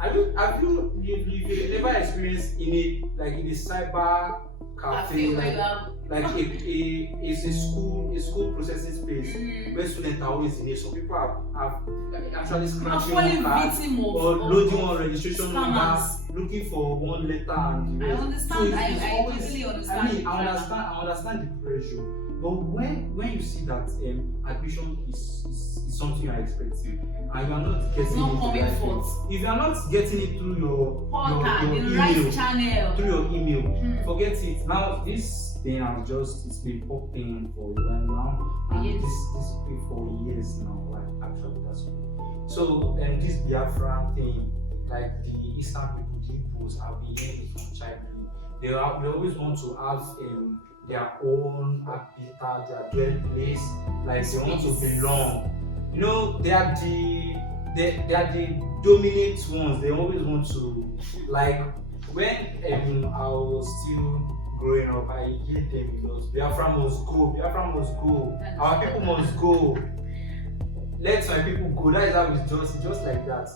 And you've never experienced in a cyber cafe, like a school processing space where students are always in it. So people have actually scratching one card or loading one registration number, looking for one letter and the rest. I understand. So I always, totally understand. I understand the pressure. But when you see that admission is something you are expecting and you are not getting if you are not getting it through your email, through your email, forget it. Now this thing it's been popping for a while now, and this been for years now. Like actually that's cool. So this Biafra thing, like the Eastern people, the Igbos, have been hearing it from childhood. They always want to have their own habitat, their dwelling place, like they want to belong. You know, they are the dominant ones. They always want to, like when I was still growing up, I hate them because Biafra must go, our people must go. Let my people go. That is how it's just like that.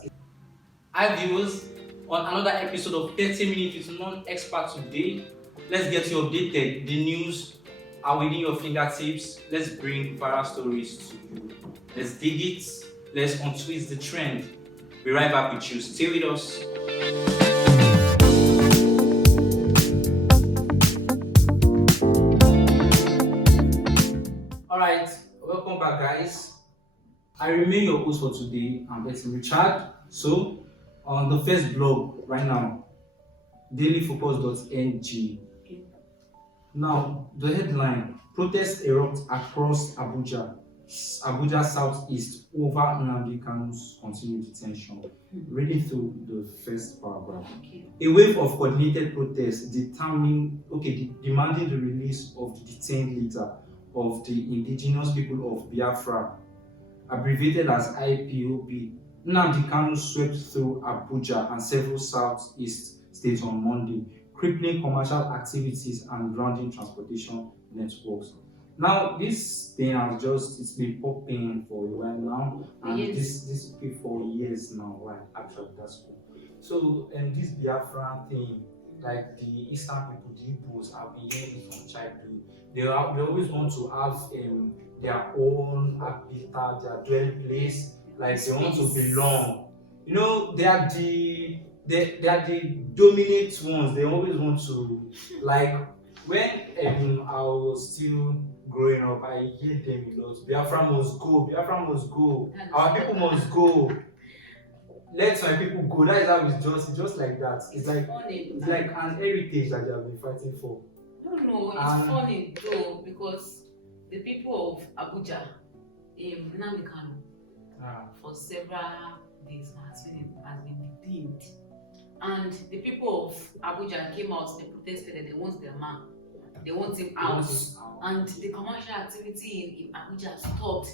Hi viewers, on another episode of 30 Minutes with Non-Expert today. Let's get you updated. The news are within your fingertips. Let's bring viral stories to you. Let's dig it. Let's untwist the trend. Be right back with you. Stay with us. Alright, welcome back guys. I remain your host for today. I'm Richard. So, on the first blog right now, dailyfocus.ng. Now, the headline: protests erupt across Abuja Southeast over Nnamdi Kanu's continued detention. Reading through the first paragraph. A wave of coordinated protests demanding the release of the detained leader of the indigenous people of Biafra, abbreviated as IPOB, Nnamdi Kanu, swept through Abuja and several southeast states on Monday, crippling commercial activities and grounding transportation networks. Now, this thing it's been popping for a while now, and this been for years now. Like actually, that's cool. So, this Biafra thing, like the Eastern people, the Igbos, have been hearing it from childhood. They always want to have their own habitat, their dwelling place, like they want to belong. You know, they are the dominant ones. They always want to, like when I was still growing up, I hate them a lot. Biafra must go, our people must go. Let my people go. That is how it's just like that. It's like an heritage that they have been fighting for. No, it's funny though, because the people of Abuja, Nnamdi Kanu, for several days has been detained. And the people of Abuja came out, they protested that they want their man. They want him out. And the commercial activity in Abuja stopped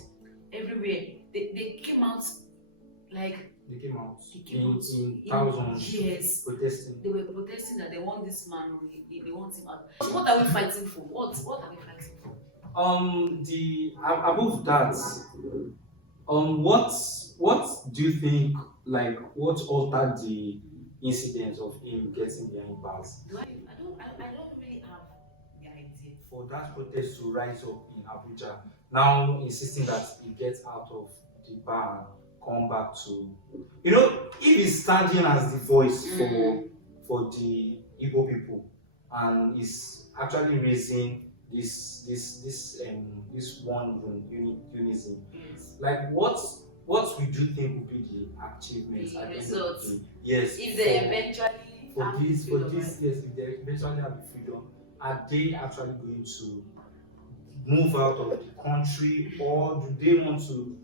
everywhere. They came out like... They came out in thousands. Yes. Protesting. They were protesting that they want this man, they want him out. What are we fighting for? What are we fighting for? Above that, what do you think, like, what altered the incident of him getting behind bars? I don't really have the idea. For that protest to rise up in Abuja, now insisting that he gets out of the bar and come back to, if he's standing as the voice for the Igbo people and is actually raising this one unison, like what would you think would be the achievements The at the results? end of the day? Yes. If they eventually if they eventually have the freedom, are they actually going to move out of the country, or do they want to,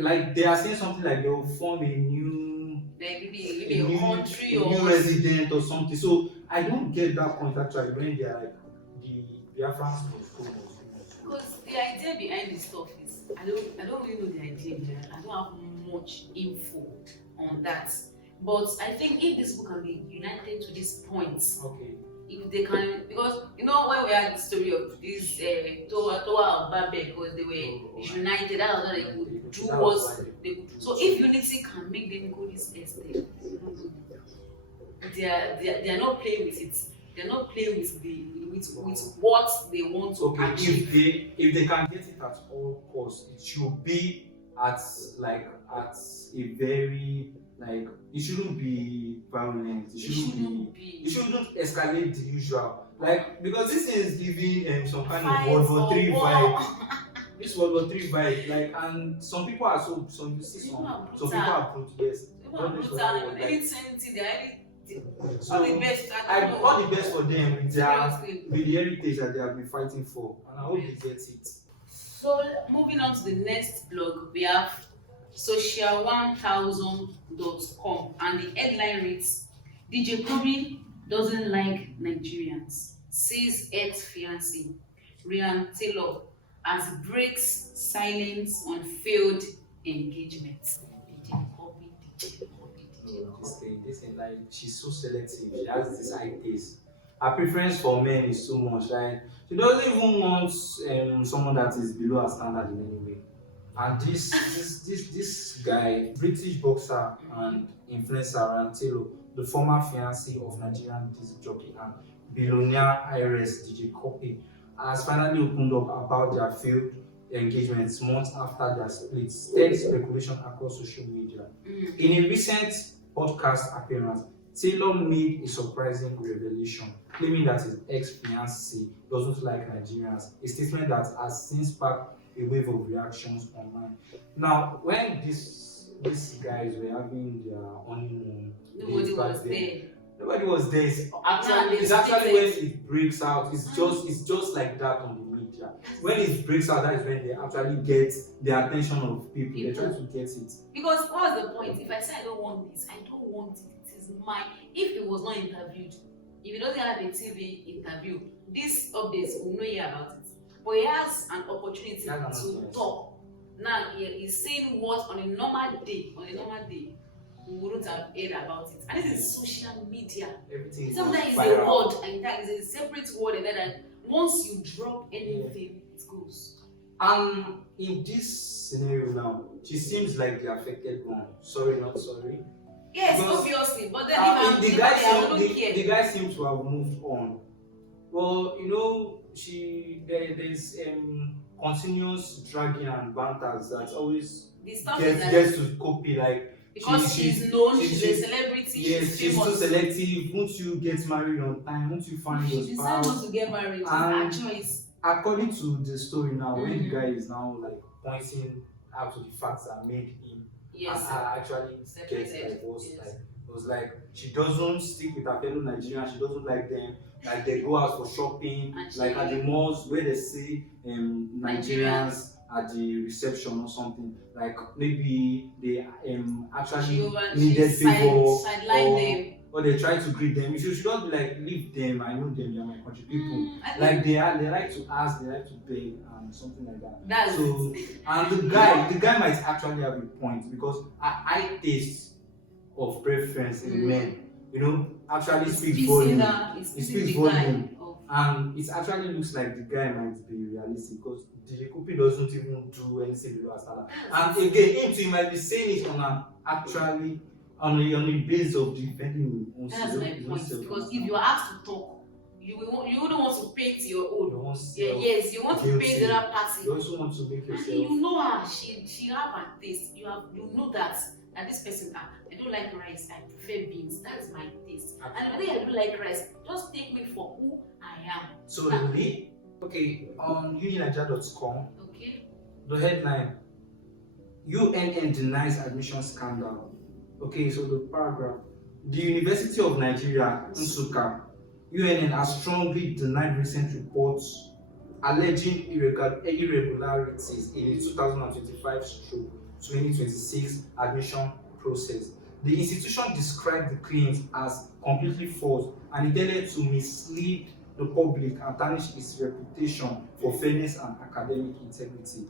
like they are saying something like they will form a new country or new resident or something? So I don't get that point actually when they are like the Biafrans must go. Because the idea behind this stuff is I don't really know the idea behind. I don't have much info on that. But I think if these people can be united to this point, if they can, because when we had the story of this Tower of Babel, because they were united, that was not a good do That what was why they do. So if unity can make them go this extent, they are not playing with it. They're not playing with with what they want to okay, achieve. if they can get it at all costs, it should be at at a very like it shouldn't be violent. It shouldn't escalate the usual. Like because this thing is giving some kind of Fight World War or Three war. vibe. This World War Three vibe, like, and some people are so some you see some people are brutal. Yes, People are brutal. Anything, they're so all the best. all the best for them with Seriously. with the heritage that they have been fighting for, and I hope Yes. they get it. So moving on to the next blog, we have social1000.com, and the headline reads: DJ Kobe doesn't like Nigerians, says ex-fiancé Ryan Taylor as he breaks silence on failed engagement. DJ Kobe, DJ Kobe, DJ Kobe. This thing, like, she's so selective. She has this eye taste. Her preference for men is too much. Like, she doesn't even want someone that is below her standard in any way. And this guy, British boxer and influencer Ryan Taylor, the former fiancé of Nigerian disc jockey and billionaire heiress DJ Kobe, has finally opened up about their failed engagements months after their split, stirred speculation across social media. In a recent podcast appearance, Taylor made a surprising revelation, claiming that his ex-fiancée doesn't like Nigerians, a statement that has since sparked a wave of reactions online. Now, when these guys were having their honeymoon, Nobody was there. Nobody was there. It's actually when it breaks out. It's just like that on the media. When it breaks out, that is when they actually get the attention of people. They're trying to get it. Because what's the point? If I say I don't want this, I don't want it. It is mine. If it was not interviewed, if he doesn't have a TV interview, these updates will know about it. But he has an opportunity to talk. Now he's saying what on a normal day, we wouldn't have heard about it. And this is social media. Everything Sometimes it's a word, and that is a separate word, and then once you drop anything, it goes. In this scenario now, she seems like the affected one. Sorry, not sorry. Yes, because, obviously. But then the guy seems to have moved on. Well, you know, there's continuous dragging and banters that always gets to copy, like because she's known, she's a celebrity, yes, she's so selective. Won't you get married on time? Won't you find your spouse? She decided not to get married. And choice. According to the story now, when the guy is now like pointing out to the facts that made him actually get divorced, like it was like she doesn't stick with her fellow Nigerians. She doesn't like them. Like they go out for shopping, like at the malls where they see Nigerians at the reception or something. Like maybe they actually needed favor, or they try to greet them. You should not be like, leave them. I know them. They're my country people. Like they like to ask, they like to beg, and something like that. So and the guy might actually have a point, because I taste of preference in men, you know, actually speaks volume. It speaks volume. And it actually looks like the guy might be realistic, because DJ Kobe doesn't even do anything below standard. And again, he might be saying it on a basis of defending him. That's my point. Because if you are asked to talk, you wouldn't want to paint your own. Yes, you want to paint the other party. You also want to make yourself. And you know her. She have her taste. You know that this person, I don't like rice. I prefer beans. That's my taste. And if I don't like rice, just take me for who I am. So okay, on uninaja.com, okay, the headline: UNN denies admission scandal. Okay, so the paragraph: the University of Nigeria, Nsukka, UNN has strongly denied recent reports alleging irregularities in the 2025-2026 admission process. The institution described the claims as completely false and intended to mislead the public and tarnish its reputation for fairness and academic integrity.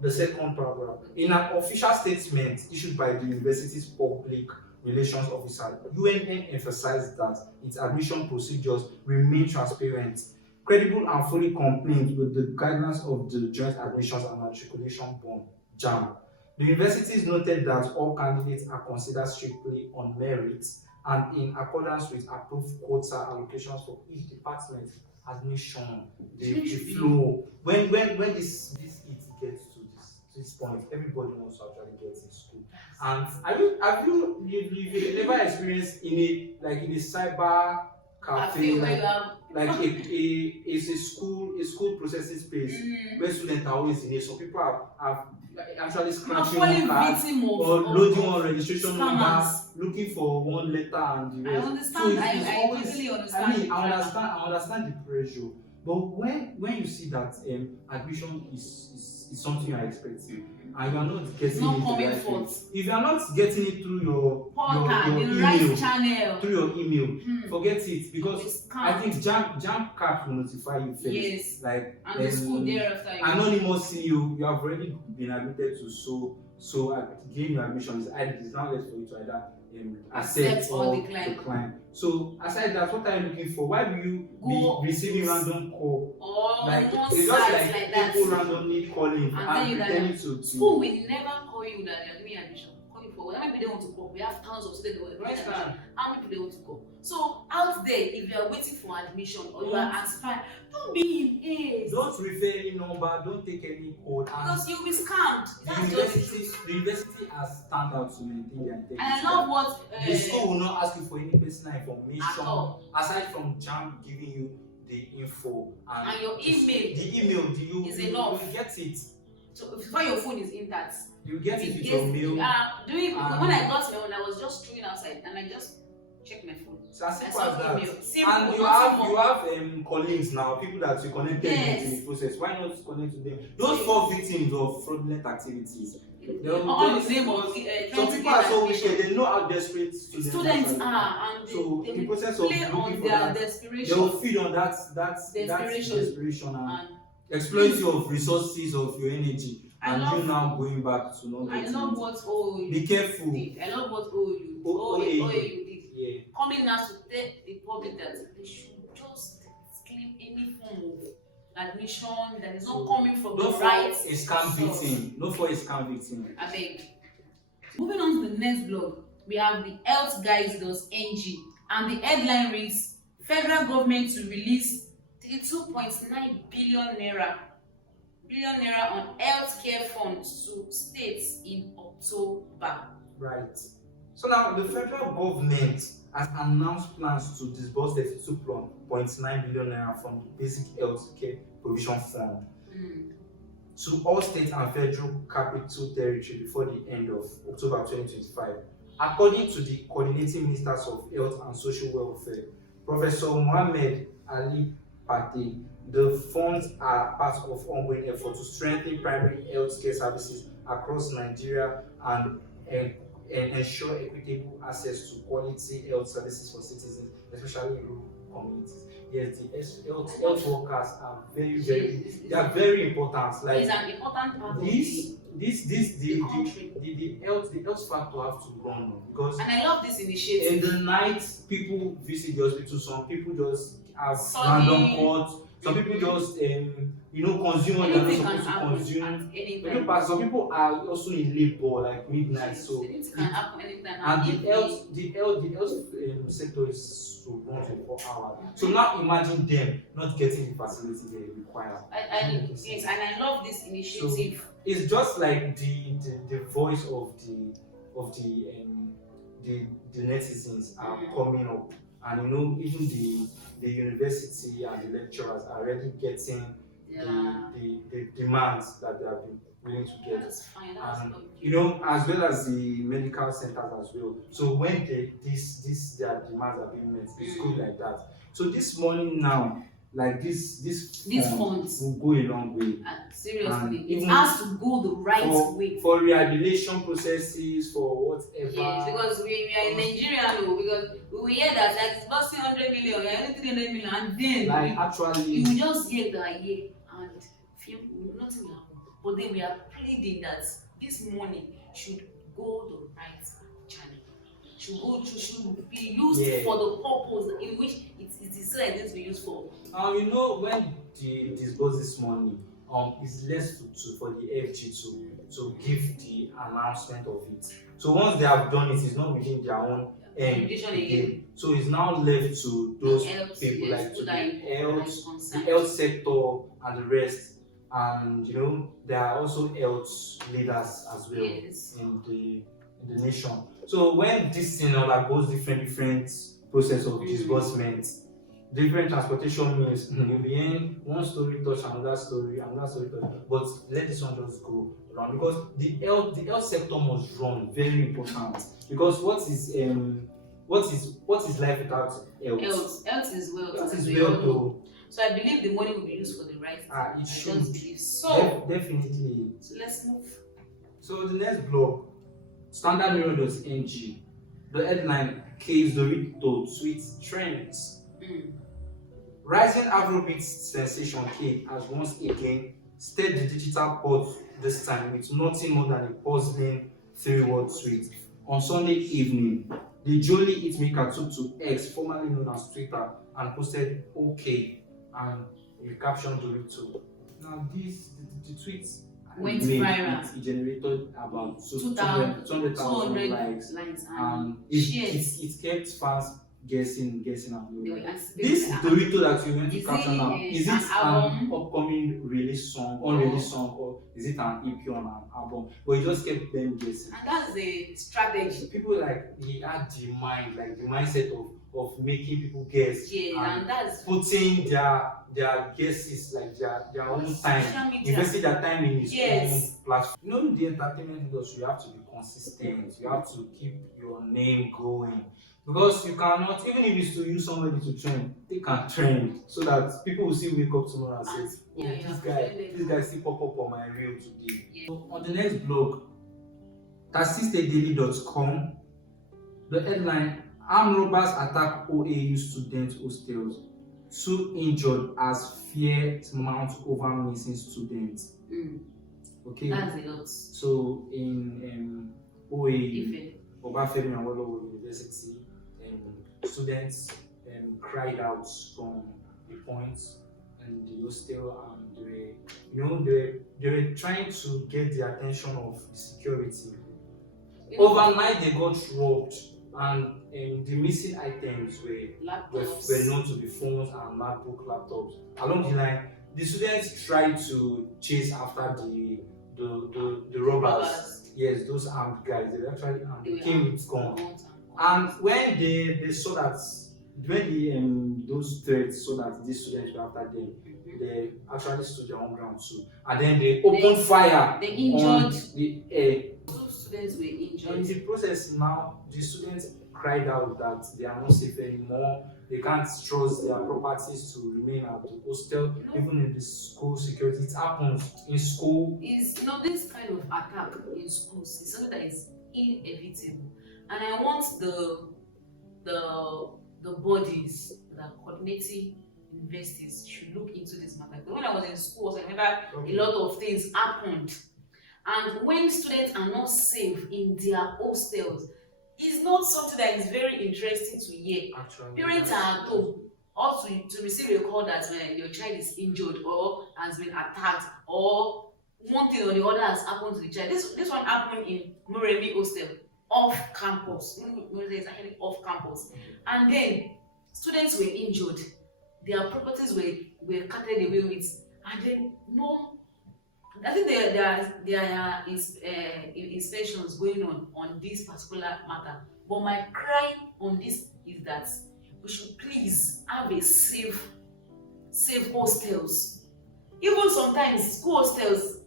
The second paragraph: in an official statement issued by the university's public relations officer, UNN emphasized that its admission procedures remain transparent, credible, and fully compliant with the guidelines of the Joint Admissions and Matriculation Board (JAM). The universities noted that all candidates are considered strictly on merit and in accordance with approved quota allocations for each department admission, the flow. When this it gets to this point, everybody wants to actually get in school. And have you ever experienced in a cyber cafe, like it's a school processing space where students are always in it. So people have actually scratching one card or loading one registration number, looking for one letter and the rest. I understand. So it's I always, totally understand. I understand the pressure. But when you see that admission is something you are expecting and you are not getting it coming right forth. if you are not getting it through your email, right channel, through your email, forget it, because I think Jam Cap will notify you first. Yes. Like and the school thereafter. Anonymously, you have already been admitted to so gain your admission is either it is now left for you to either accept or decline. So aside that, what are you looking for? Why will you be receiving random call? It's just like people randomly calling and pretending to school will never call you that they are doing admission. Call you for whatever they want to call. We have thousands of students that want to admission. How many people they want to call? So out there, if you are waiting for admission or you are aspiring, don't be in haste. Don't refer any number, don't take any code. Because you'll be scammed. The university has stand out to maintain their integrity. And I love what the school will not ask you for any personal information aside from JAMB giving you the info and your email. The email is enough. You get it. So before your phone is intact, you get it with your mail. When I got my own, I was just chewing outside and I just checked my phone. So as simple as that. Simple, and you have colleagues now, people that you connected with in the process. Why not connect to them? Those fall victims of fraudulent activities. All the name of some people are so wicked, they know how desperate students are, and so in the process of looking for that, desperation. They will feed on that desperation and exploit your resources of your energy, and you now going back to not getting it. I love what OAU be careful. did. I love what OAU did. Yeah. Coming out to tell the public that they should just claim any form of admission that is not coming from the right source. No for a scam victim. I beg. Moving on to the next blog, we have the healthguides.ng, and the headline reads: Federal government to release 32.9 billion naira on healthcare funds to states in October. Right. So now the federal government has announced plans to disburse 32.9 billion naira from the Basic Health Care Provision Fund to all state and federal capital territory before the end of October 2025. According to the coordinating ministers of health and social welfare, Professor Mohammed Ali Pate, the funds are part of ongoing efforts to strengthen primary health care services across Nigeria and ensure equitable access to quality health services for citizens, especially in rural communities. Yes, the health workers are very important. Like it's an important part the health factor have to run because. And I love this initiative. In the night, people visit the hospital. Some people just have random calls. Some people just consume what they're not supposed to consume. Some people are also in labor like midnight. So it can happen anytime. And the health sector is to run 24 hours. So now imagine them not getting the facility they require. Yes, and I love this initiative. So it's just like the voice of the netizens are coming up, and even the university and the lecturers are already getting the demands that they have been willing to get. That's fine. As well as the medical centers as well. So when their demands are being met, it's good like that. So this morning now, like these funds will go a long way. Seriously, it has to go the right way. For rehabilitation processes, for whatever. Yes, because we are in Nigeria, because we hear that like it's busting 100 million, we are only 300 million, and then actually you will just hear that and feel nothing will happen. But then we are pleading that this money should go the right channel. Should be used for the purpose in which it is going to be used for. When they disburse this money, it's left for the FG to give the announcement of it. So once they have done it, it's not within their own Education again. So it's now left to those Health, people yes, like to who the that health, is the concerned. health sector and the rest. And there are also health leaders as well Yes. in the nation. So when this thing undergoes different process of disbursement, different transportation means you'll be in one story touch another story touch. But let this one just go around because the health sector must run, very important. Because what is life without health? Health is wealth. Health is we wealth all know. though. So I believe the money will be used for the right thing. It I should. just believe so. Definitely. So let's move. So the next blog, standardmirror.ng. The headline: Case Dorito tweets trends. Rising Afrobeat sensation K has once again stirred the digital pot, this time with nothing more than a puzzling 3-word tweet. On Sunday evening, the Jolly hitmaker took to X, formerly known as Twitter, and posted "OK" and a caption Dorito. Now the tweet went viral. It generated about 200,000 likes and it kept fans guessing and this Dorito that you went to capture now, is it an upcoming unreleased song, or is it an EP on an album? But it just kept them guessing. And that's the strategy. People he had the mindset of making people guess. Yeah, and that's putting their guesses, like their own time, investing their time in his own platform. The entertainment industry, you have to be consistent. You have to keep your name going. Because you cannot, even if it's to use somebody to trend, they can trend so that people will still wake up tomorrow and say, this guy still pop up on my reel today. Yeah. So on the next blog, tassistedaily.com, the headline: Armed robbers attack OAU student hostels. 2 injured as fear mounts over missing students. Okay. That's a lot. So in OAU, Obafemi Awolowo University, students cried out from the points and the hostel, and they were trying to get the attention of the security. Overnight they got robbed, and the missing items were known to be phones and MacBook laptops. Along the line, the students tried to chase after the robbers. Yes, those armed guys. They actually they came with guns. And when they saw that, when those threats saw that these students were after them, they actually stood their own ground too. And then they opened fire. They injured the air. Those students were injured. In the process now, the students cried out that they are not safe anymore. They can't trust their properties to remain at the hostel, even in the school security. It happens in school. This kind of attack in schools is something that is inevitable. And I want the bodies that are coordinating universities should look into this matter. When I was in school, I remember a lot of things happened. And when students are not safe in their hostels, it's not something that is very interesting to hear. Actually, parents are at home or to receive a call that your child is injured or has been attacked, or one thing or the other has happened to the child. This one happened in Moremi hostel, off campus. It's actually off campus. And then students were injured, their properties were carted away with, and then I think there are inspections going on this particular matter. But my cry on this is that we should please have a safe hostels. Even sometimes school hostels,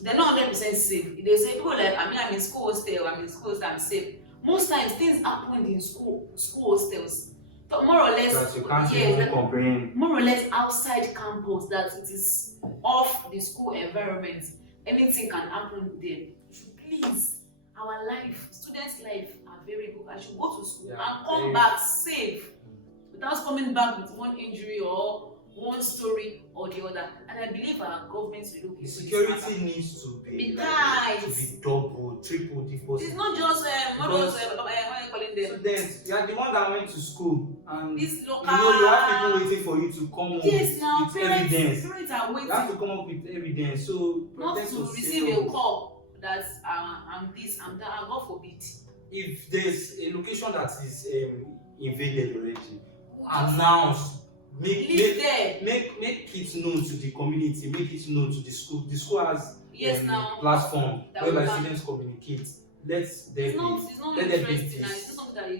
they're not 100% safe. They say people like, I'm in school hostel, I'm safe. Most times things happen in school hostels. So more or less, you can't even comprehend. More or less outside campus, that it is off the school environment. Anything can happen there. Please, our life, students' life are very good. I should go to school and come back safe without coming back with one injury or one story or the other. And I believe our governments will look into this. Security needs to be tight, to be double, triple. It's not just what are you calling them? student, you are the one that went to school, and this local. you have people waiting for you to come up now, with evidence. Parents are waiting. You have to come up with evidence. So not to receive a call that I'm this, I'm that, and God forbid. If there's a location that is invaded already, announce. Make it known to the community, make it known to the school. The school has platform whereby students communicate. Let there be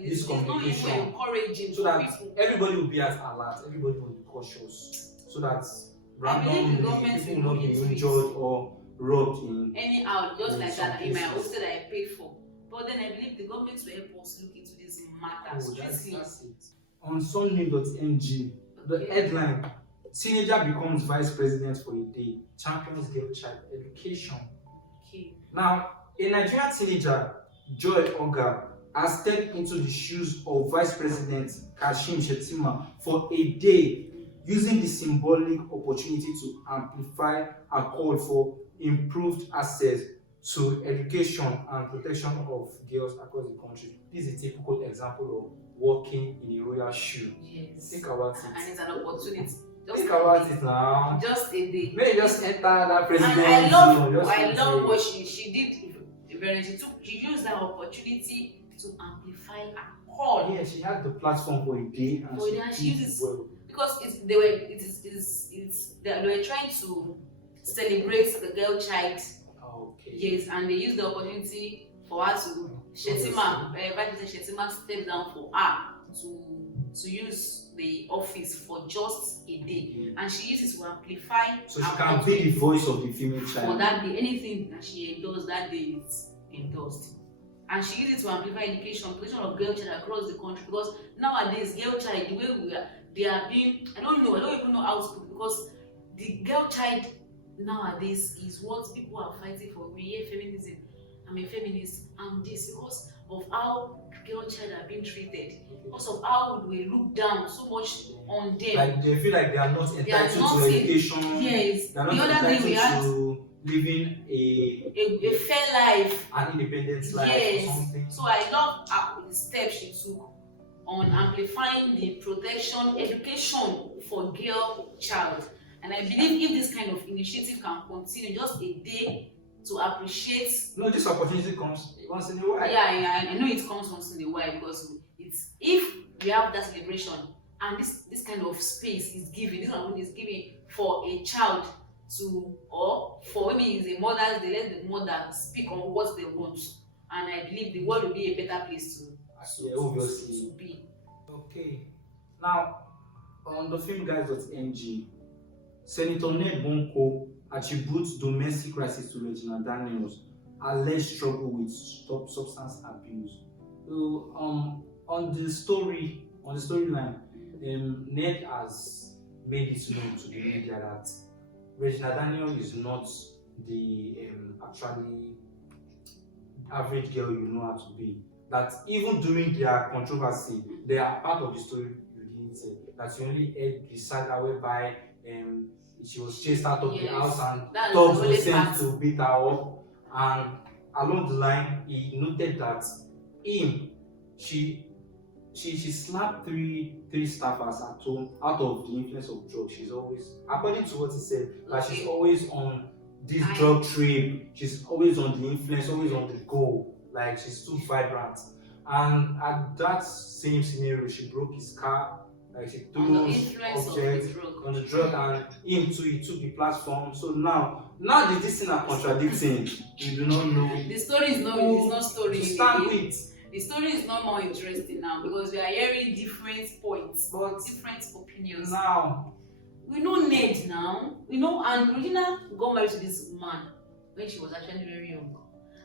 this communication, encouraging so that people. everybody will be at alert, everybody will be cautious, so that randomly people will not be injured or robbed in anyhow, just like that in my hostel that I paid for. But then I believe the government will help us look into this matter strictly. That's it. On sunday.ng, the headline: Teenager becomes vice president for a day, champions girl child education. Okay. Now, a Nigerian teenager, Joy Oga, has stepped into the shoes of Vice President Kashim Shettima for a day, using the symbolic opportunity to amplify a call for improved access to education and protection of girls across the country. This is a typical example of walking in a royal shoe. Yes. Think about it. And it's an opportunity. Think about it now. Just a day. Maybe just enter that president. And I love what she did. She used that opportunity to amplify her call. Yeah, she had the platform for a day, and she did it well. Because they were trying to celebrate the girl child. Okay. Yes, and they used the opportunity for her to Shettima, Vice President Shettima stepped down for her to use the office for just a day, and she uses to amplify. So she can be the voice of the female child. For that day, anything that she endorsed that day is endorsed, and she uses it to amplify education, protection of girl child across the country. Because nowadays, girl child, the way they are being, I don't even know how to put it, because the girl child nowadays is what people are fighting for. We hear feminism. I'm a feminist. I'm this because of how girl child are being treated. Because of how we look down so much on them. Like they feel like they are not entitled to education. Yes. They are not entitled to living a fair life. An independent life. Yes. Or something. So I love the steps she took on amplifying the protection, education for girl child. And I believe if this kind of initiative can continue, just a day to appreciate. No, this opportunity comes once in a while. Yeah, I know it comes once in a while, because it's if we have that celebration and this kind of space is given, this one is given for a child to, or for maybe it's a mother, they let the mother speak on what they want, and I believe the world will be a better place to be. Okay. Now, on the filmguys.ng, Senator Nwoko attributes domestic crisis to Regina Daniels' alleged struggle with substance abuse. So, on the storyline, Ned has made it known to the media that Regina Daniels is not the actually average girl you know her to be. That even during their controversy, they are part of the story you didn't say. That you only heard the saga whereby she was chased out of the house and dogs were sent to beat her up. And along the line, he noted that she slapped three staffers at home out of the influence of drugs. She's always, according to what he said, that she's always on this drug trip. She's always on the influence, always on the go. Like she's too vibrant. And at that same scenario, she broke his car. Like she threw objects on the drug, and him too, he took the platform. So now this thing are contradicting. You do not know. The story is not story. To start with. The story is not more interesting now, because we are hearing different points, but different opinions. Now we know Ned now. We know, and Regina got married to this man when she was actually very young.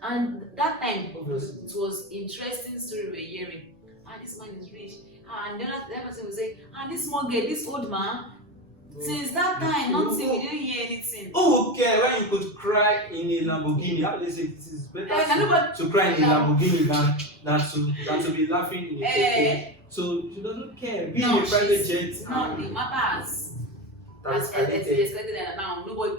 And that time, obviously, it was interesting story we're hearing. This man is rich. And the other person will say, this small girl, this old man, since that time, nothing, we didn't hear anything. Oh, okay, when you could cry in a Lamborghini, how do they say it is better to cry in a Lamborghini than to be laughing in a keke. So she doesn't care. Being a private jet. No, the matter has escalated now. Nobody,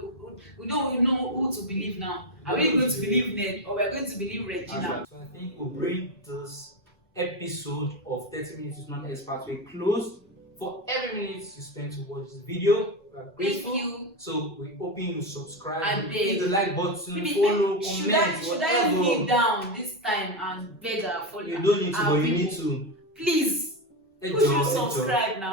we don't know who to believe now. Are we going to believe Ned, or we are going to believe Regina? So I think we'll bring this episode of 30 Minutes with Non-Experts were closed. For every minute you spent to watch this video, we are grateful. Thank you. So we're hoping you subscribe, I hit the like button, Maybe- follow, should comment, should I whatever. kneel down this time and beg her for You don't need to, but you need to. Please, Hey, push you Joe, hey, Joe. subscribe now.